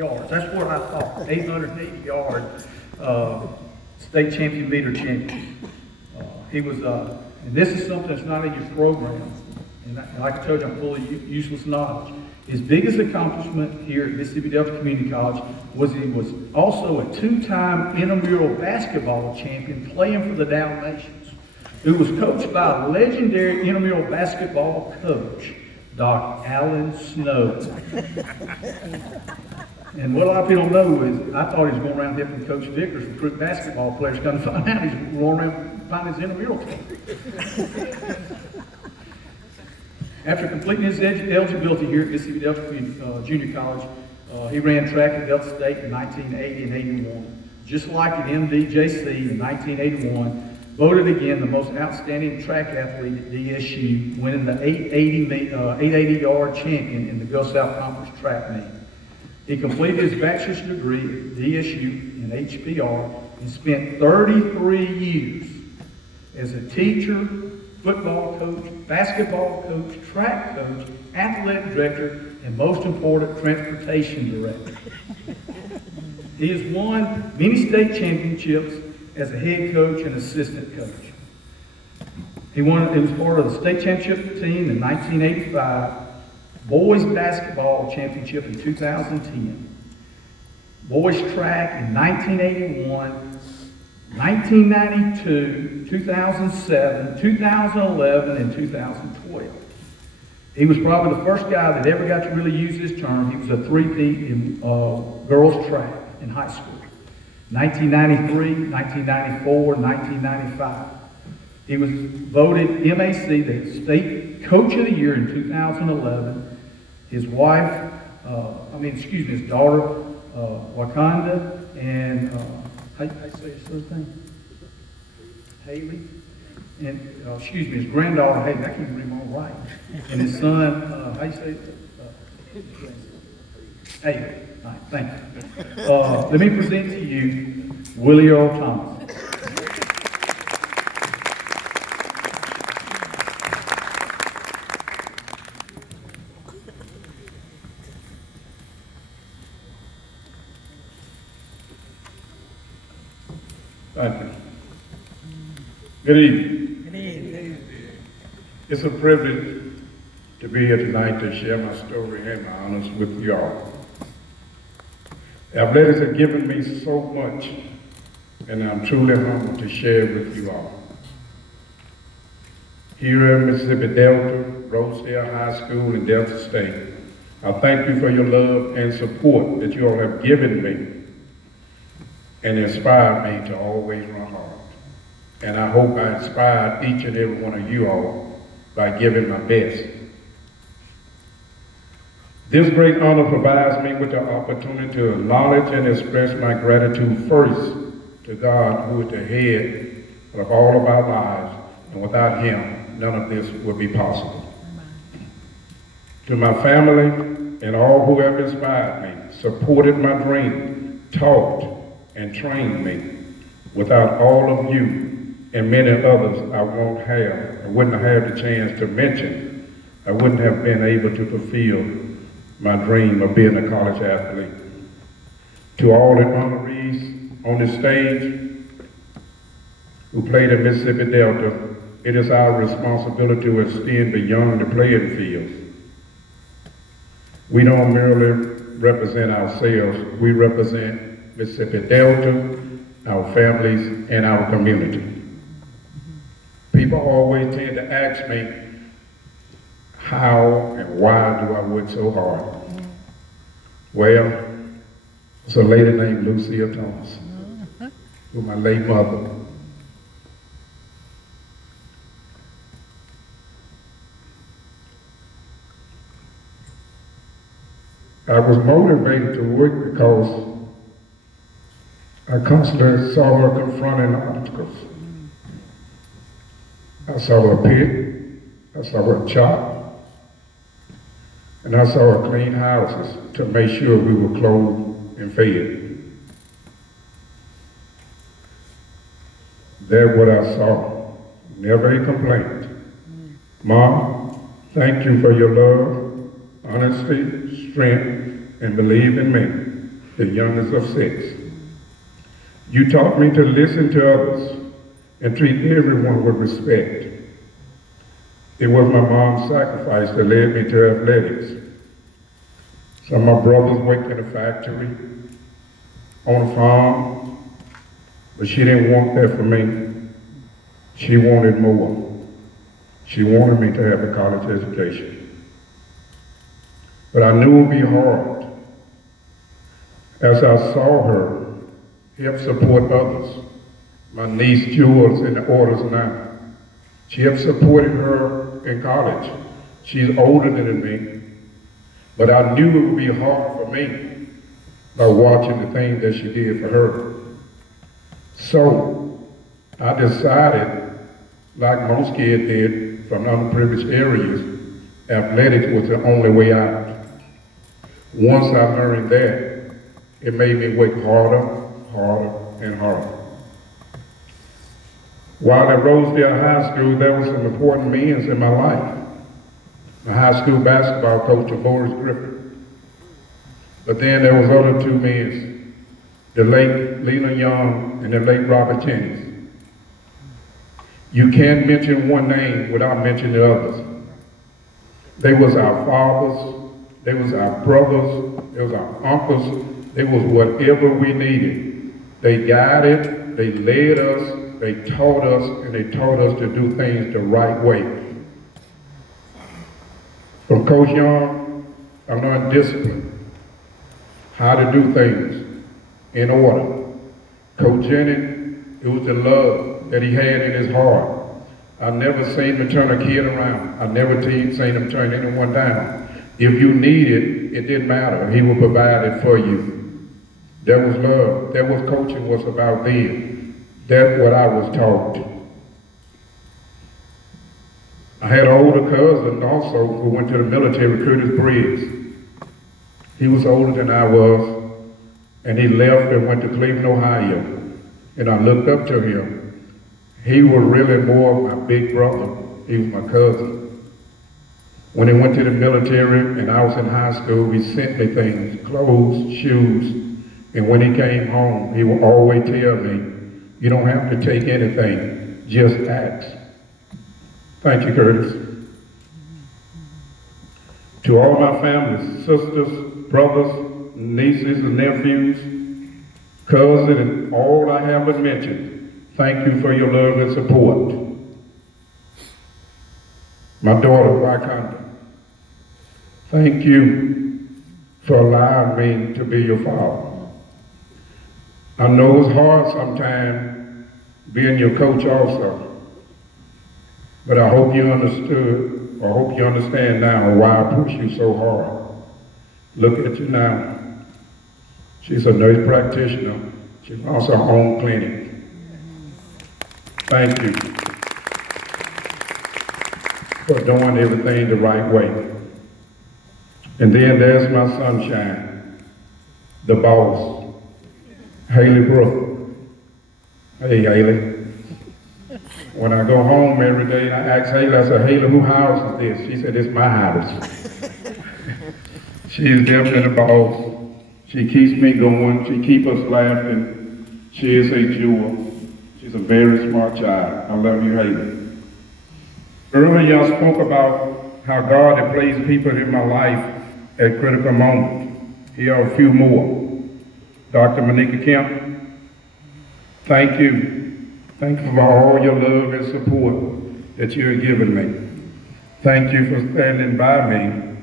yards. That's what I thought. 880 yards. State champion, meter champion. He was, and this is something that's not in your program. And like I told you, I'm full of useless knowledge. His biggest accomplishment here at Mississippi Delta Community College was he was also a two-time intramural basketball champion playing for the Dalmatians, who was coached by a legendary intramural basketball coach, Doc Allen Snow. And what a lot of people don't know is I thought he was going around helping Coach Vickers recruit basketball players. Come to find out he's going around finding his intramural team. After completing his eligibility here at Mississippi Delta Junior College, he ran track at Delta State in 1980 and 81. Just like at MDJC in 1981, voted again the most outstanding track athlete at DSU, winning the 880-yard champion in the Gulf South Conference track meet. He completed his bachelor's degree at DSU in HBR and spent 33 years as a teacher, football coach, basketball coach, track coach, athletic director, and most important, transportation director. He has won many state championships as a head coach and assistant coach. He was part of the state championship team in 1985, boys basketball championship in 2010, boys track in 1981, 1992, 2007, 2011, and 2012. He was probably the first guy that ever got to really use this term. He was a three-peat in girls track in high school. 1993, 1994, 1995. He was voted MAC, the State Coach of the Year in 2011. His wife, his daughter, Wakanda, and how you say his first name? Haley. And, his granddaughter, Haley, I can't even read them all right. And his son, how you say it? Haley. All right, thank you. Let me present to you Willie Earl Thomas. Thank you. Good evening. Good evening. It's a privilege to be here tonight to share my story and my honors with you all. Athletics have given me so much, and I'm truly humbled to share it with you all. Here at Mississippi Delta, Rosedale High School, and Delta State, I thank you for your love and support that you all have given me and inspired me to always run hard. And I hope I inspired each and every one of you all by giving my best. This great honor provides me with the opportunity to acknowledge and express my gratitude first to God, who is the head of all of our lives, and without him, none of this would be possible. To my family and all who have inspired me, supported my dream, taught and trained me. Without all of you and many others I wouldn't have had the chance to mention, I wouldn't have been able to fulfill my dream of being a college athlete. To all the honorees on the stage who played at Mississippi Delta, it is our responsibility to extend beyond the playing field. We don't merely represent ourselves, we represent Mississippi Delta, our families, and our community. People always tend to ask me, how and why do I work so hard? Well, it's a lady named Lucille Thomas, who my late mother. I was motivated to work because I constantly saw her confronting obstacles. I saw her pit, I saw her chop, and I saw her clean houses to make sure we were clothed and fed. That's what I saw, never a complaint. Mom, thank you for your love, honesty, strength, and believe in me. the youngest of 6. You taught me to listen to others and treat everyone with respect. It was my mom's sacrifice that led me to athletics. Some of my brothers worked in a factory, on a farm, but she didn't want that for me. She wanted more. She wanted me to have a college education. But I knew it would be hard. As I saw her help support others, my niece Jules in the orders now. She have supported her in college. She's older than me, but I knew it would be hard for me by watching the things that she did for her. So I decided, like most kids did from underprivileged areas, athletics was the only way out. Once I learned that, it made me work harder, and harder. While at Rosedale High School, there were some important men in my life. My high school basketball coach, Boris Griffin. But then there was other 2 men, the late Lena Young and the late Robert Jennings. You can't mention one name without mentioning the others. They was our fathers, they was our brothers, they was our uncles, they was whatever we needed. They guided, they led us, they taught us, and they taught us to do things the right way. From Coach Young, I learned discipline, how to do things in order. Coach Jennings, it was the love that he had in his heart. I never seen him turn a kid around. I never seen him turn anyone down. If you needed, it didn't matter. He would provide it for you. That was love. That was coaching was about then. That's what I was taught. I had an older cousin also who went to the military, Curtis Briggs. He was older than I was, and he left and went to Cleveland, Ohio. And I looked up to him. He was really more my big brother. He was my cousin. When he went to the military and I was in high school, he sent me things, clothes, shoes. And when he came home, he would always tell me, you don't have to take anything, just ask. Thank you, Curtis. To all my family, sisters, brothers, nieces and nephews, cousins, and all I haven't mentioned, thank you for your love and support. My daughter, Wakanda, thank you for allowing me to be your father. I know it's hard sometimes being your coach also, but I hope you understood, or hope you understand now why I push you so hard. Look at you now. She's a nurse practitioner. She runs her own clinic. Thank you for doing everything the right way. And then there's my sunshine, the boss, Haley Brooke. Hey, Haley. When I go home every day, I ask Haley, I said, Haley, whose house is this? She said, it's my house. She is definitely the boss. She keeps me going. She keeps us laughing. She is a jewel. She's a very smart child. I love you, Haley. Earlier, y'all spoke about how God had placed people in my life at critical moments. Here are a few more. Dr. Monica Kemp, thank you. Thank you for all your love and support that you have given me. Thank you for standing by me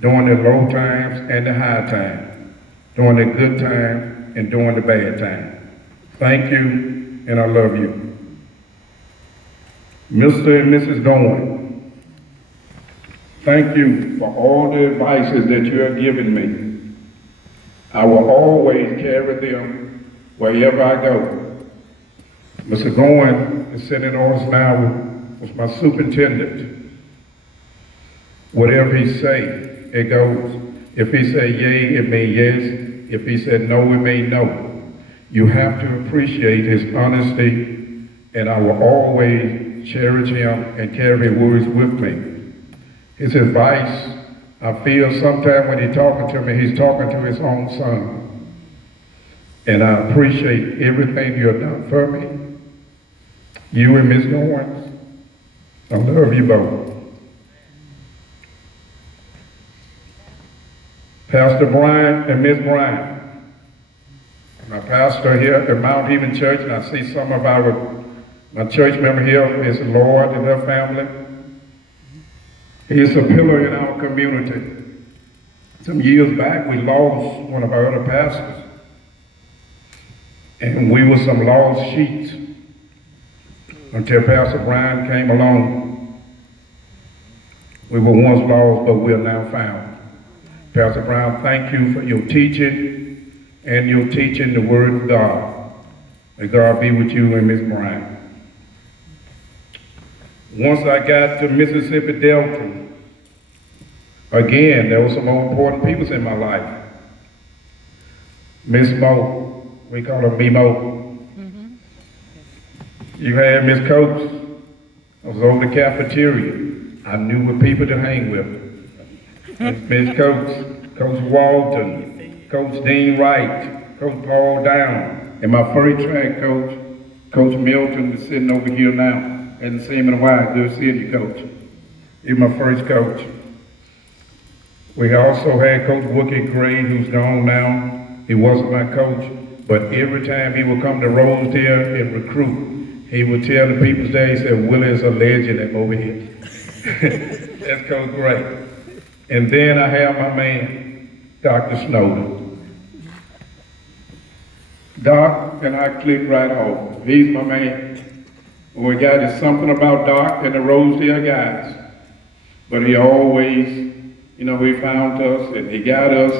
during the low times and the high times, during the good times and during the bad times. Thank you, and I love you. Mr. and Mrs. Goin, thank you for all the advices that you have given me. I will always carry them wherever I go. Mr. Goin is sitting on us now with my superintendent. Whatever he say, it goes. If he say yay, it means yes. If he said no, it means no. You have to appreciate his honesty, and I will always cherish him and carry his words with me. His advice, I feel sometimes when he's talking to me, he's talking to his own son. And I appreciate everything you have done for me. You and Miss Lawrence, I love you both. Pastor Brian and Miss Brian, my pastor here at Mount Haven Church, and I see some of my church member here, Miss Lord and her family. He is a pillar in our community. Some years back, we lost one of our other pastors, and we were some lost sheep until Pastor Brian came along. We were once lost, but we are now found. Pastor Brown, thank you for your teaching and your teaching the Word of God. May God be with you and Miss Brown. Once I got to Mississippi Delta, again, there were some more important people in my life. Miss Mo, we call her Mimo. Mm-hmm. You had Miss Coates. I was over the cafeteria. I knew what people to hang with. Miss Coates, Coach Walton, Coach Dean Wright, Coach Paul Down, and my first track coach, Coach Milton, is sitting over here now. Hadn't seen him in a while. Good seeing you, Coach. He's my first coach. We also had Coach Wookie Gray, who's gone now. He wasn't my coach, but every time he would come to Rosedale and recruit, he would tell the people there, he said, Willie is a legend at over here. That's Coach Gray. And then I have my man, Dr. Snowden. Doc and I clicked right off. He's my man. We got is something about Doc and the Rosedale guys. But he always, he found us and he got us,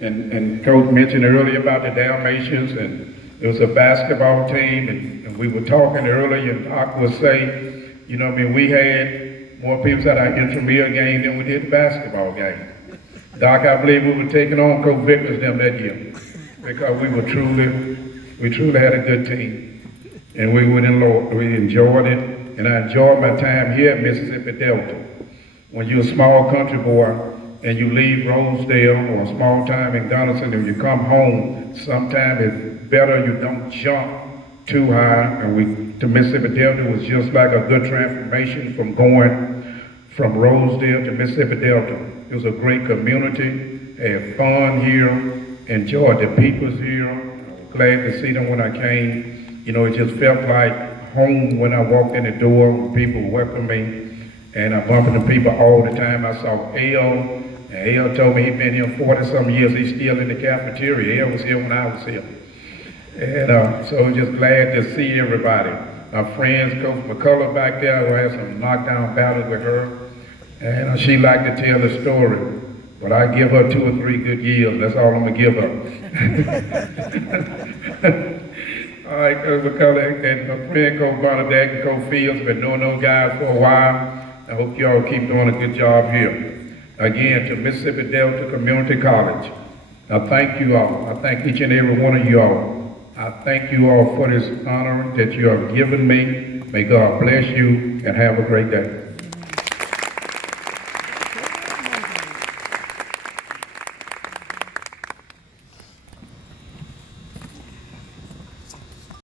and Coach mentioned earlier about the Dalmatians, and it was a basketball team, and we were talking earlier, and Doc would say, we had more people at our intramural game than we did the basketball game. Doc, I believe we were taking on Coach Vickers them that year because we truly had a good team, and we enjoyed it, and I enjoyed my time here at Mississippi Delta. When you're a small country boy and you leave Rosedale or a small time in Gunnison and you come home, sometimes it's better you don't jump too high, and to Mississippi Delta was just like a good transformation from going from Rosedale to Mississippi Delta. It was a great community, had fun here, enjoyed the peoples here. I was glad to see them when I came. It just felt like home when I walked in the door. People welcomed me, and I bumped into people all the time. I saw Earl, and Earl told me he'd been here 40-some years. He's still in the cafeteria. Earl was here when I was here. And so I'm just glad to see everybody. My friends, Coach McCullough back there, who had some knockdown battles with her. And she liked to tell the story. But I give her 2 or 3 good years. That's all I'm going to give her. All right, Coach McCullough and my friend, Coach Bernadette and Coach Fields, been knowing those guys for a while. I hope you all keep doing a good job here. Again, to Mississippi Delta Community College, I thank you all. I thank each and every one of you all. I thank you all for this honor that you have given me. May God bless you and have a great day.